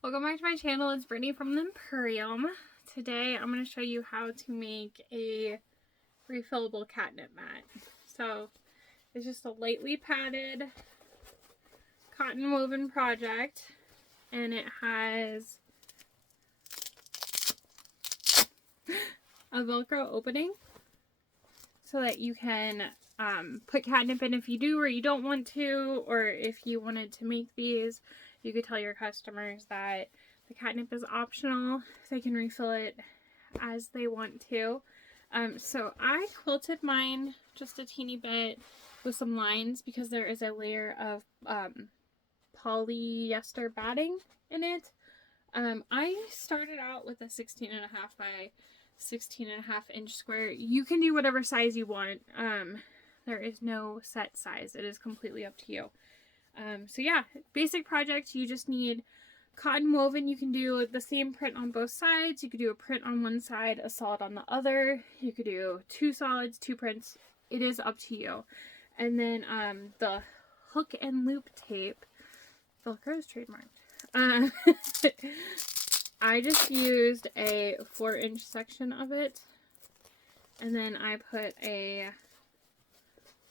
Welcome back to my channel. It's Brittany from the Empurrium. Today I'm going to show you how to make a refillable catnip mat. So it's just a lightly padded cotton woven project, and it has a Velcro opening so that you can put catnip in if you do or you don't want to, or if you wanted to make these, you could tell your customers that the catnip is optional. They can refill it as they want to. So I quilted mine just a teeny bit with some lines because there is a layer of polyester batting in it. I started out with a 16.5 by 16.5 inch square. You can do whatever size you want. There is no set size. It is completely up to you. So yeah, basic project. You just need cotton woven. You can do the same print on both sides. You could do a print on one side, a solid on the other. You could do two solids, two prints. It is up to you. And then the hook and loop tape. Velcro is trademarked. I just used a 4-inch section of it, and then I put a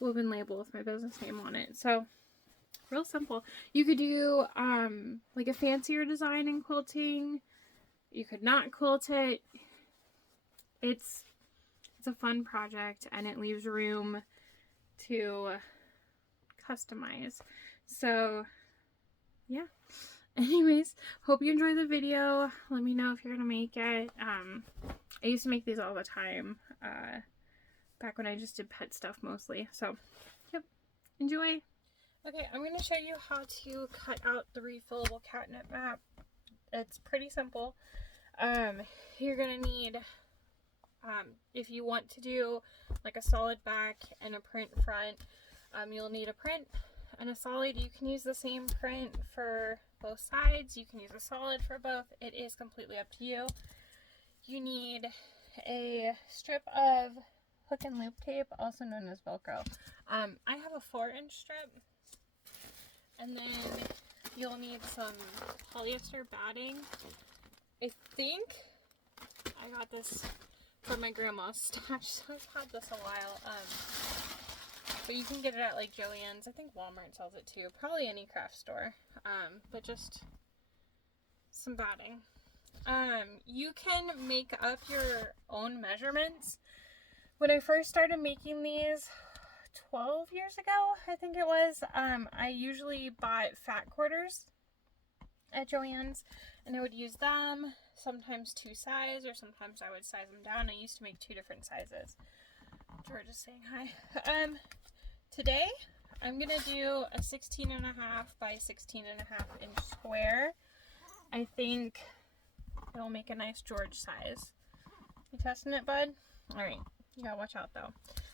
woven label with my business name on it. So real simple. You could do like a fancier design in quilting. You could not quilt it. It's a fun project, and it leaves room to customize. So yeah. Anyways, hope you enjoy the video. Let me know if you're gonna make it. I used to make these all the time back when I just did pet stuff mostly. So yep, enjoy. Okay, I'm going to show you how to cut out the refillable catnip mat. It's pretty simple. You're going to need, if you want to do like a solid back and a print front, you'll need a print and a solid. You can use the same print for both sides. You can use a solid for both. It is completely up to you. You need a strip of hook and loop tape, also known as Velcro. I have a 4-inch strip. And then you'll need some polyester batting. I think I got this from my grandma's stash, so I've had this a while. But you can get it at like Joann's. I think Walmart sells it too. Probably any craft store. But just some batting. You can make up your own measurements. When I first started making these 12 years ago, I think it was, I usually bought fat quarters at Joann's, and I would use them, sometimes two size, or sometimes I would size them down. I used to make 2 different sizes. George is saying hi. Today, I'm going to do a 16.5 by 16.5 inch square. I think it'll make a nice George size. You testing it, bud? Alright, you gotta watch out though.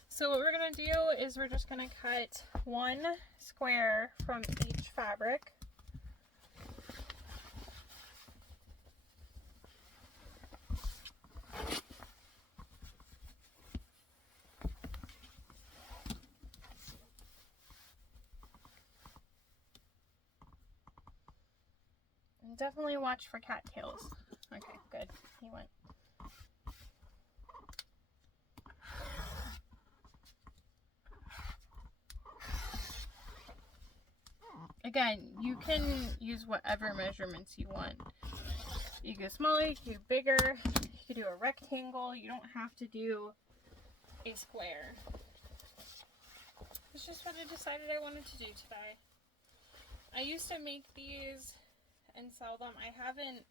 So what we're going to do is we're just going to cut 1 square from each fabric. And definitely watch for cattails. Okay, good. He went. Again, you can use whatever measurements you want. You can go smaller, you can do bigger, you can do a rectangle. You don't have to do a square. It's just what I decided I wanted to do today. I used to make these and sell them. I haven't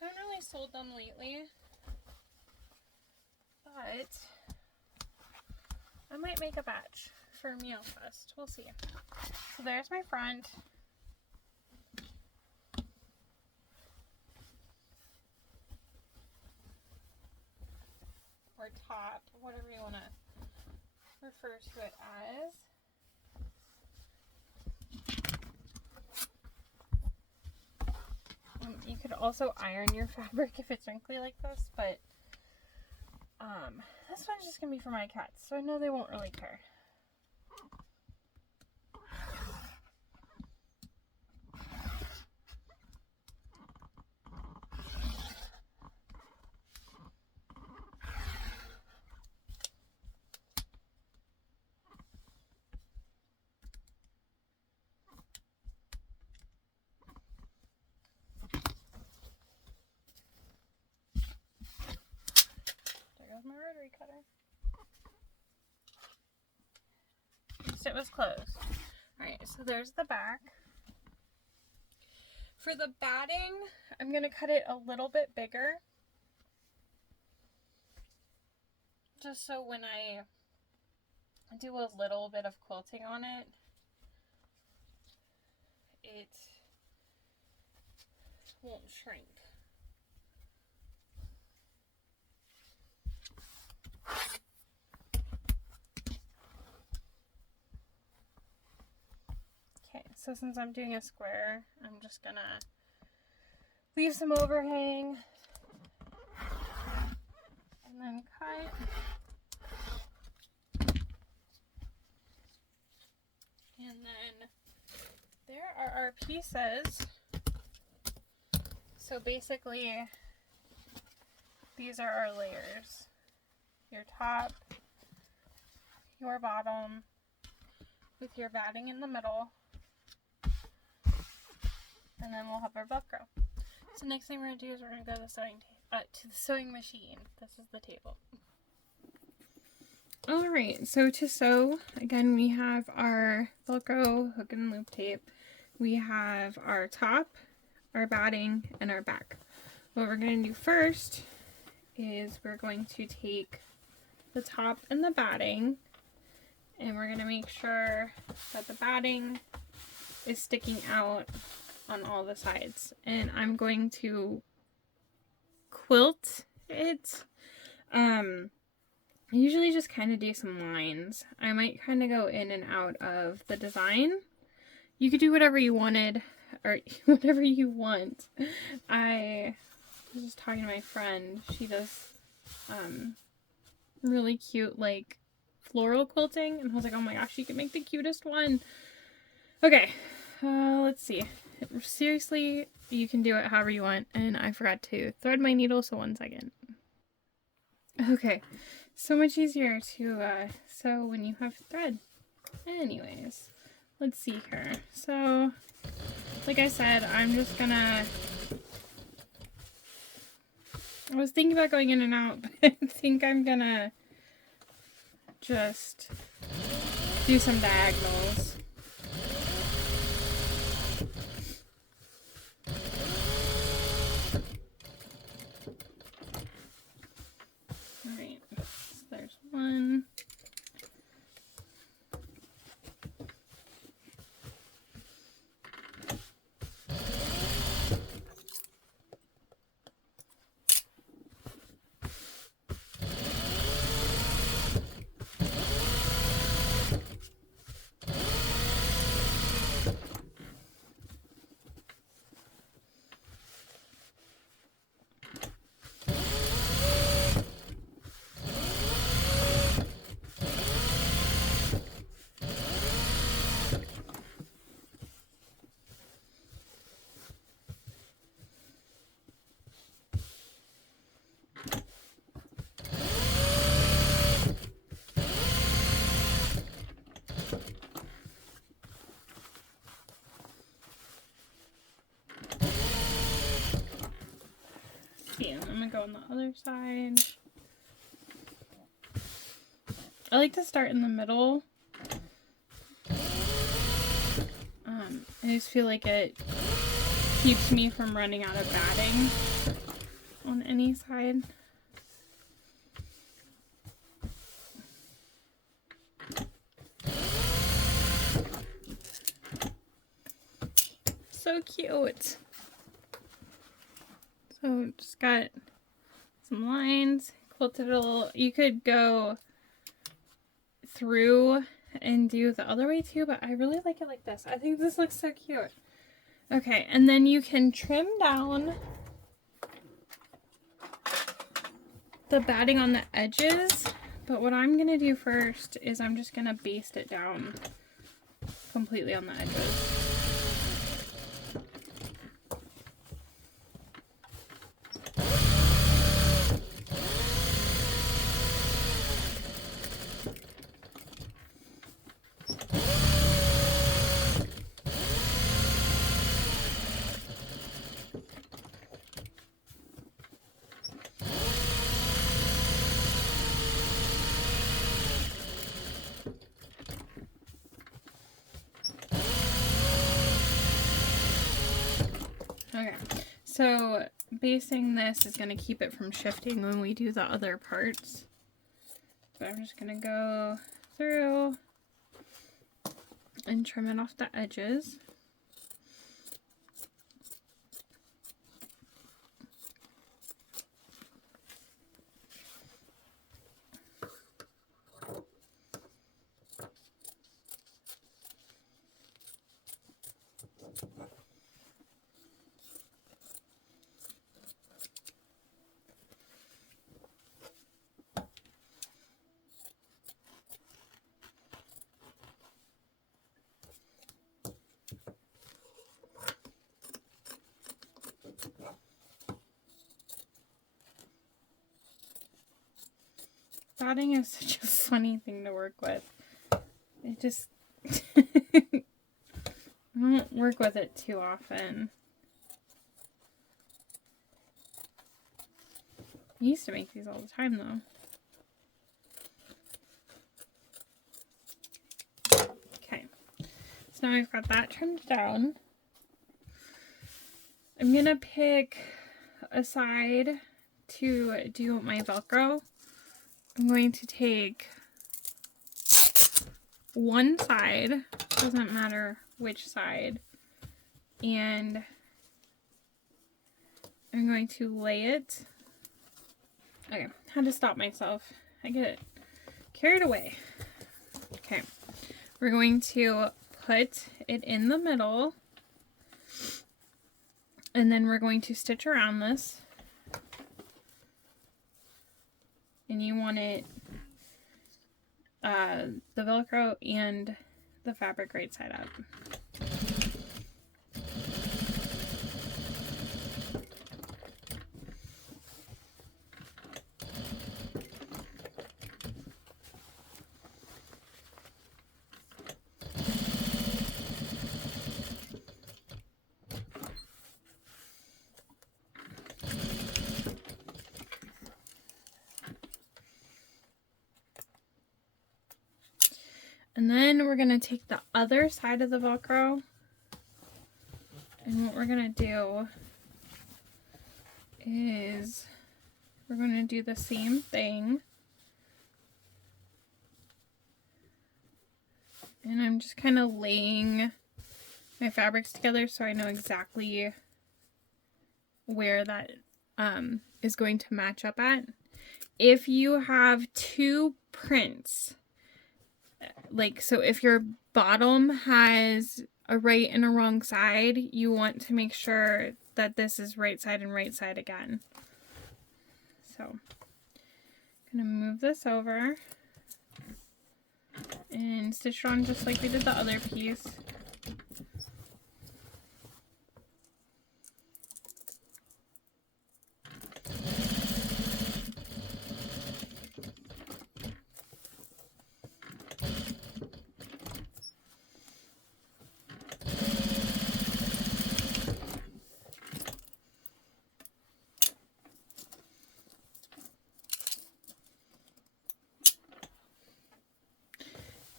really sold them lately, but I might make a batch for Meal Fest. We'll see. So there's my front. Or top, whatever you want to refer to it as. You could also iron your fabric if it's wrinkly like this, but this one's just going to be for my cats, so I know they won't really care. battery cutter. At least it was closed. Alright, so there's the back. For the batting, I'm going to cut it a little bit bigger. Just so when I do a little bit of quilting on it, it won't shrink. Okay, so since I'm doing a square, I'm just gonna leave some overhang and then cut. And then there are our pieces. So basically, these are our layers. Your top, your bottom, with your batting in the middle. And then we'll have our Velcro. So next thing we're going to do is we're going to go to the sewing machine. This is the table. Alright, so to sew, again, we have our Velcro hook and loop tape. We have our top, our batting, and our back. What we're going to do first is we're going to take the top and the batting, and we're going to make sure that the batting is sticking out on all the sides. And I'm going to quilt it. I usually just kind of do some lines. I might kind of go in and out of the design. You could do whatever you wanted, or whatever you want. I was just talking to my friend. She does really cute, like, floral quilting. And I was like, oh my gosh, you can make the cutest one. Okay, let's see. Seriously, you can do it however you want. And I forgot to thread my needle, so 1 second. Okay. So much easier to sew when you have thread. Anyways, let's see here. So, like I said, I'm just gonna... I was thinking about going in and out, but I think I'm gonna just do some diagonals. Alright. There's one. I'm gonna go on the other side. I like to start in the middle. I just feel like it keeps me from running out of batting on any side. So cute. So just got some lines, quilted a little. You could go through and do the other way too, but I really like it like this. I think this looks so cute. Okay, and then you can trim down the batting on the edges, but what I'm gonna do first is I'm just gonna baste it down completely on the edges. Okay, so basing this is going to keep it from shifting when we do the other parts. So I'm just going to go through and trim it off the edges. Dotting is such a funny thing to work with. It just... I don't work with it too often. I used to make these all the time, though. Okay. So now I've got that trimmed down. I'm going to pick a side to do my Velcro. I'm going to take one side, doesn't matter which side, and I'm going to lay it. Okay, had to stop myself. I get carried away. Okay, we're going to put it in the middle, and then we're going to stitch around this. And you want it, the Velcro and the fabric right side up. And then we're going to take the other side of the Velcro, and what we're going to do is we're going to do the same thing. And I'm just kind of laying my fabrics together so I know exactly where that is going to match up at. If you have two prints, like, so if your bottom has a right and a wrong side, you want to make sure that this is right side and right side again. So I'm going to move this over and stitch it on just like we did the other piece.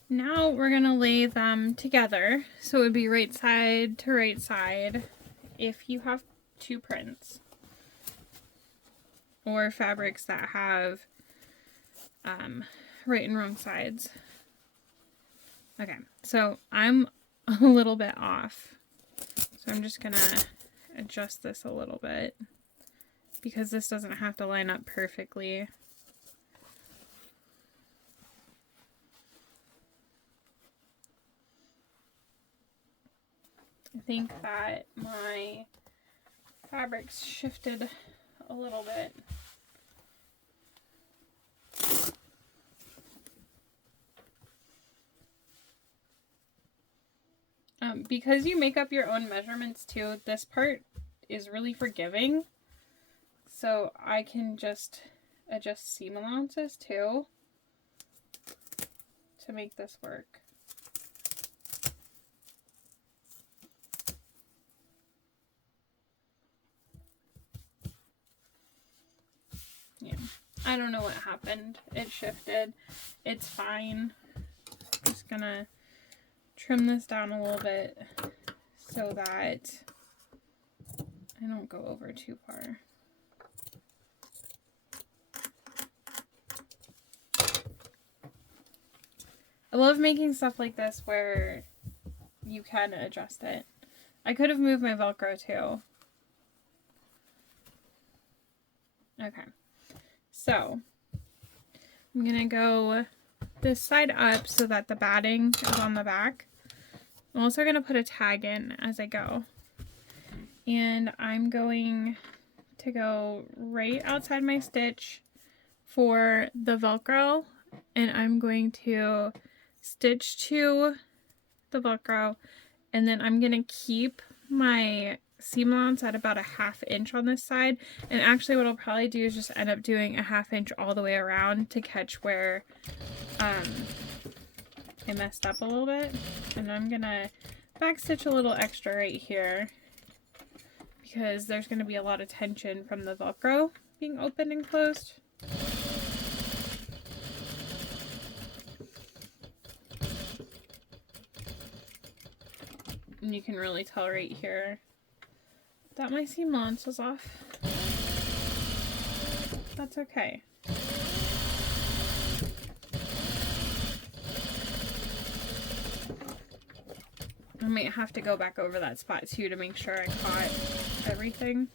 Now we're going to lay them together, so it would be right side to right side if you have two prints or fabrics that have right and wrong sides. Okay, so I'm a little bit off, so I'm just going to adjust this a little bit because this doesn't have to line up perfectly. I think that my fabrics shifted a little bit. Because you make up your own measurements too, this part is really forgiving. So I can just adjust seam allowances too to make this work. Yeah, I don't know what happened. It shifted. It's fine. I'm just gonna trim this down a little bit so that I don't go over too far. I love making stuff like this where you can adjust it. I could have moved my Velcro too. Okay, so I'm gonna go this side up so that the batting is on the back. I'm also gonna put a tag in as I go. And I'm going to go right outside my stitch for the Velcro, and I'm going to stitch to the Velcro, and then I'm gonna keep my seam allowance at about a 1/2 inch on this side. And actually what I'll probably do is just end up doing a 1/2 inch all the way around to catch where I messed up a little bit. And I'm gonna back stitch a little extra right here because there's going to be a lot of tension from the Velcro being opened and closed. And you can really tell right here that my seam allowance was off. That's okay. I might have to go back over that spot too to make sure I caught everything.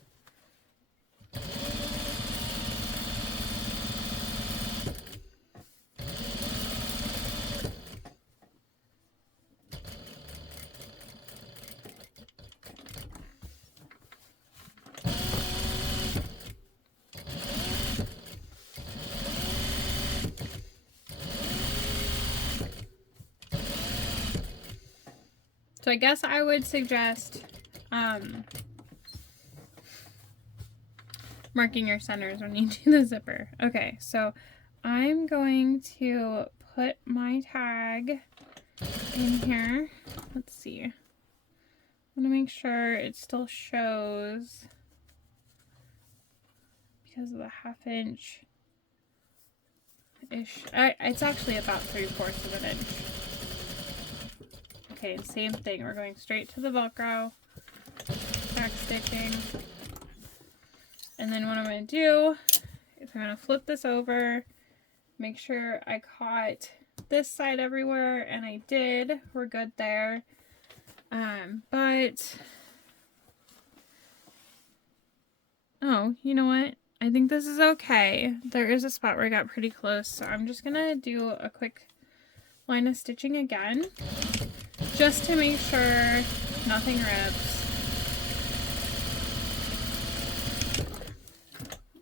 So I guess I would suggest marking your centers when you do the zipper. Okay, so I'm going to put my tag in here. Let's see. I want to make sure it still shows because of the 1/2 inch-ish. It's actually about 3/4 of an inch. Okay, same thing. We're going straight to the Velcro, back stitching. And then what I'm going to do is I'm going to flip this over, make sure I caught this side everywhere, and I did. We're good there. But, oh, you know what? I think this is okay. There is a spot where I got pretty close, so I'm just going to do a quick line of stitching again, just to make sure nothing rips.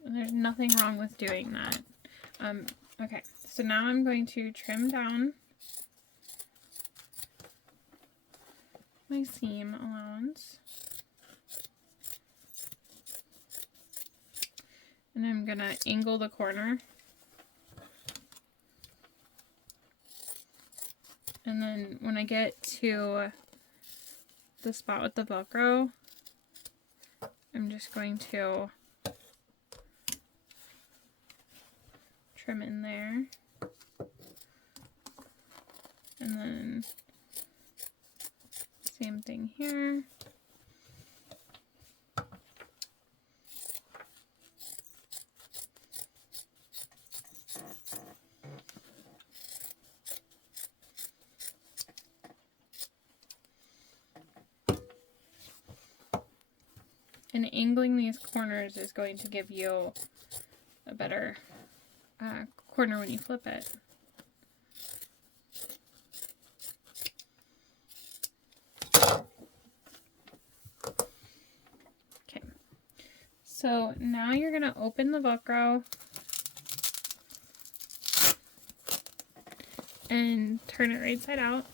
There's nothing wrong with doing that. Okay, so now I'm going to trim down my seam allowance. And I'm going to angle the corner. And then when I get to the spot with the Velcro, I'm just going to trim in there. And then same thing here. And angling these corners is going to give you a better corner when you flip it. Okay, so now you're going to open the Velcro and turn it right side out.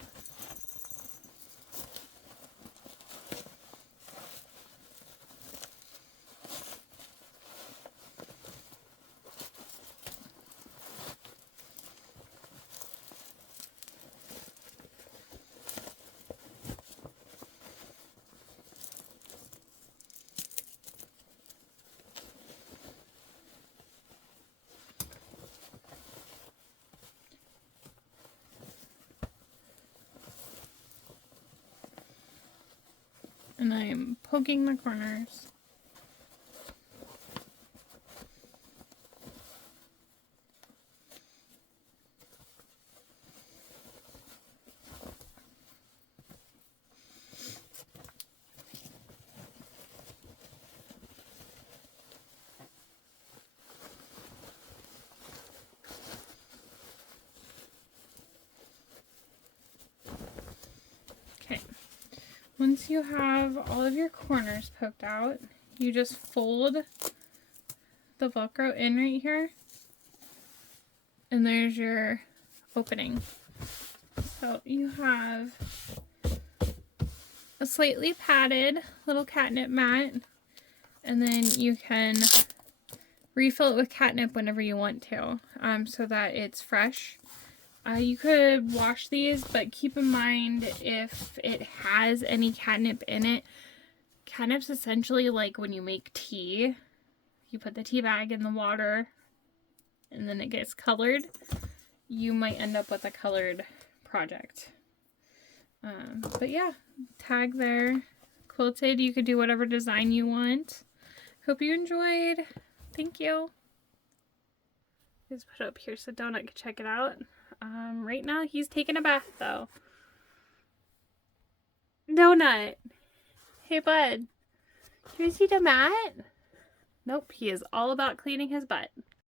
And I'm poking the corners. Once you have all of your corners poked out, you just fold the Velcro in right here, and there's your opening. So you have a slightly padded little catnip mat, and then you can refill it with catnip whenever you want to, so that it's fresh. You could wash these, but keep in mind if it has any catnip in it. Catnip's essentially like when you make tea. You put the tea bag in the water and then it gets colored. You might end up with a colored project. But yeah, tag there. Quilted, you could do whatever design you want. Hope you enjoyed. Thank you. Just put it up here so Donut can check it out. Right now he's taking a bath though. Donut. Hey bud. Do you see the mat? Nope, he is all about cleaning his butt.